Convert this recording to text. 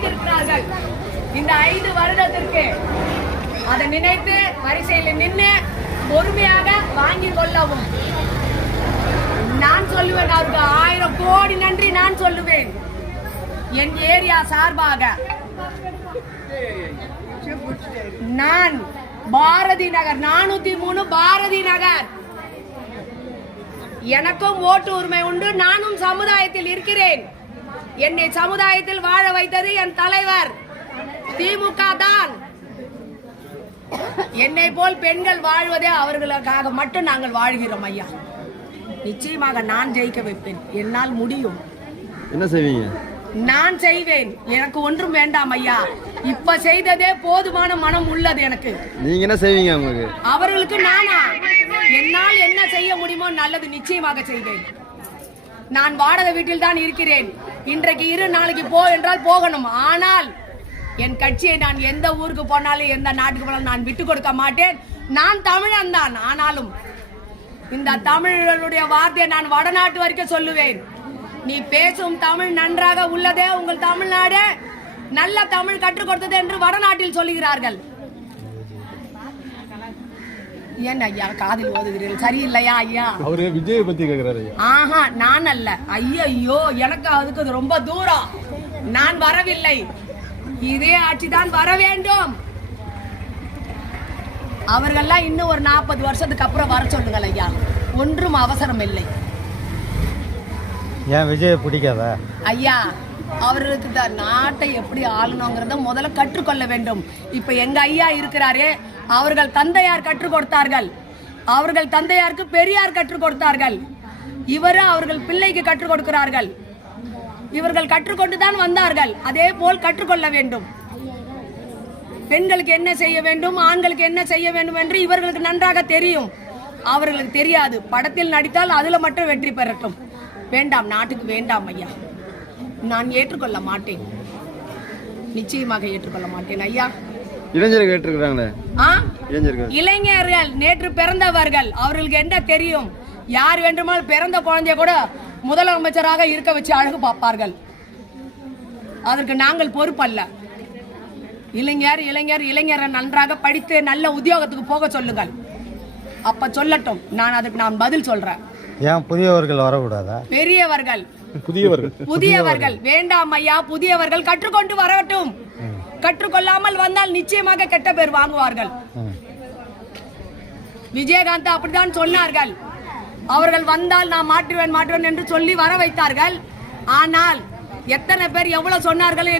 செய்திருக்கிறார்கள். இந்த 5 வருடத்திற்கு அதை நினைத்து வரிசையில் நின்று பொறுமையாக வாங்கி கொள்ளவும் நான் சொல்லுவேன். அவருக்கு 1000 கோடி நன்றி நான் சொல்லுவேன். என் ஏரியா சார்பாக நான் பாரதி நகர் 403 பாரதி நகர் எனக்கும் ஓட்டு உரிமை உண்டு. நானும் சமுதாயத்தில் இருக்கிறேன். என்னை சமுதாயத்தில் வாழ வைத்தது என் தலைவர் திமுக தான். என்னை போல் பெண்கள் வாழ்வதே அவர்களுக்காக மட்டும் நாங்கள் வாழ்கிறோம் ஐயா. நிச்சயமாக நான் ஜெயிக்க வைப்பேன். என்னால் முடியும். என்ன செய்வீங்க? நான் செய்வேன். எனக்கு ஒன்றும் வேண்டாம் ஐயா. இப்ப செய்ததே போதுமான மனம் உள்ளது எனக்கு. நீங்க என்ன செய்வீங்க? உங்களுக்கு அவர்களுக்கு நானா என்னால் என்ன செய்ய முடியுமோ நல்லது நிச்சயமாக செய்வேன். நான் வாடகை வீட்டில் தான் இருக்கிறேன். இன்றைக்கு இரு நாளைக்கு போ என்றால் போகணும். ஆனால் என் கட்சியை நான் எந்த ஊருக்கு போனாலும் எந்த நாட்டுக்கு போனாலும் நான் விட்டு கொடுக்க மாட்டேன். நான் தமிழன் தான். ஆனாலும் இந்த தமிழனுடைய வார்த்தையை நான் வடநாட்டு வரைக்கும் சொல்லுவேன். நீ பேசும் தமிழ் நன்றாக உள்ளதே, உங்கள் தமிழ்நாடு நல்ல தமிழ் கற்றுக் கொடுத்தது என்று வடநாட்டில் சொல்லுகிறார்கள். ஏன் ஐயா காதில் ஓதுகிறீர்கள்? சரியில்லையா ஐயா? அவரு விஜய் பத்தி கேக்குறாரு. ஆஹா, நான் அல்ல ஐயோ, எனக்கு அதுக்கு ரொம்ப தூரம். நான் வரவில்லை. இதே ஆட்சி தான் வர வேண்டும். அவர்கள்லாம் இன்னும் ஒரு 40 வருஷத்துக்கு அப்புறம் வர சொல்லுங்கள் ஐயா. ஒன்றும் அவசரம் இல்லை. ஏன் விஜய் பிடிக்காத ஐயா? அவர்களுக்கு நாட்டை எப்படி ஆளணுங்கிறத முதல்ல கற்றுக்கொள்ள வேண்டும். இப்ப எங்க ஐயா இருக்கிறாரே, அவர்கள் தந்தையார் கற்றுக் கொடுத்தார்கள். அவர்கள் தந்தையாருக்கு பெரியார் கற்றுக் கொடுத்தார்கள். இவரும் அவர்கள் பிள்ளைக்கு கற்றுக் கொடுக்கிறார்கள். இவர்கள் கற்றுக்கொண்டுதான் வந்தார்கள். அதே போல் கற்றுக்கொள்ள வேண்டும். பெண்களுக்கு என்ன செய்ய வேண்டும், ஆண்களுக்கு என்ன செய்ய வேண்டும் என்று இவர்களுக்கு நன்றாக தெரியும். அவர்களுக்கு தெரியாது. படத்தில் நடித்தால் அதுல மட்டும் வெற்றி பெறட்டும். வேண்டாம், நாட்டுக்கு வேண்டாம் ஐயா. நான் ஏற்றுக்கொள்ள மாட்டேன். நிச்சயமாக ஏற்றுக்கொள்ள மாட்டேன் ஐயா. இளைஞர்கள் ஏற்றுக்கிறாங்களே. இளைஞர்கள் நேற்று பிறந்தவர்கள். அவர்களுக்கு என்ன தெரியும்? யார் வேண்டுமானால் பிறந்த குழந்தைய கூட முதலமைச்சராக இருக்க வச்சு அழகு பார்ப்பார்கள். அதற்கு நாங்கள் பொறுப்பல்ல. இளைஞரை நன்றாக படித்து நல்ல உத்தியோகத்துக்கு போக சொல்லுங்கள். அப்ப சொல்லட்டும், நான் பதில் சொல்றேன். ஏன் புதியவர்கள் வரக்கூடாதா? பெரியவர்கள் புதியவர்கள் வேண்டாம் ஐயா. புதியவர்கள் கற்றுக்கொண்டு வரட்டும். கற்றுக்கொள்ளாமல் வந்தால் நிச்சயமாக கெட்ட பேர் வாங்குவார்கள். விஜயகாந்த் அப்படித்தான் சொன்னார்கள். அவர்கள் வந்தால் நான் மாற்றுவேன் என்று சொல்லி வர வைத்தார்கள். ஆனால் எத்தனை பேர் எவ்வளவு சொன்னார்கள்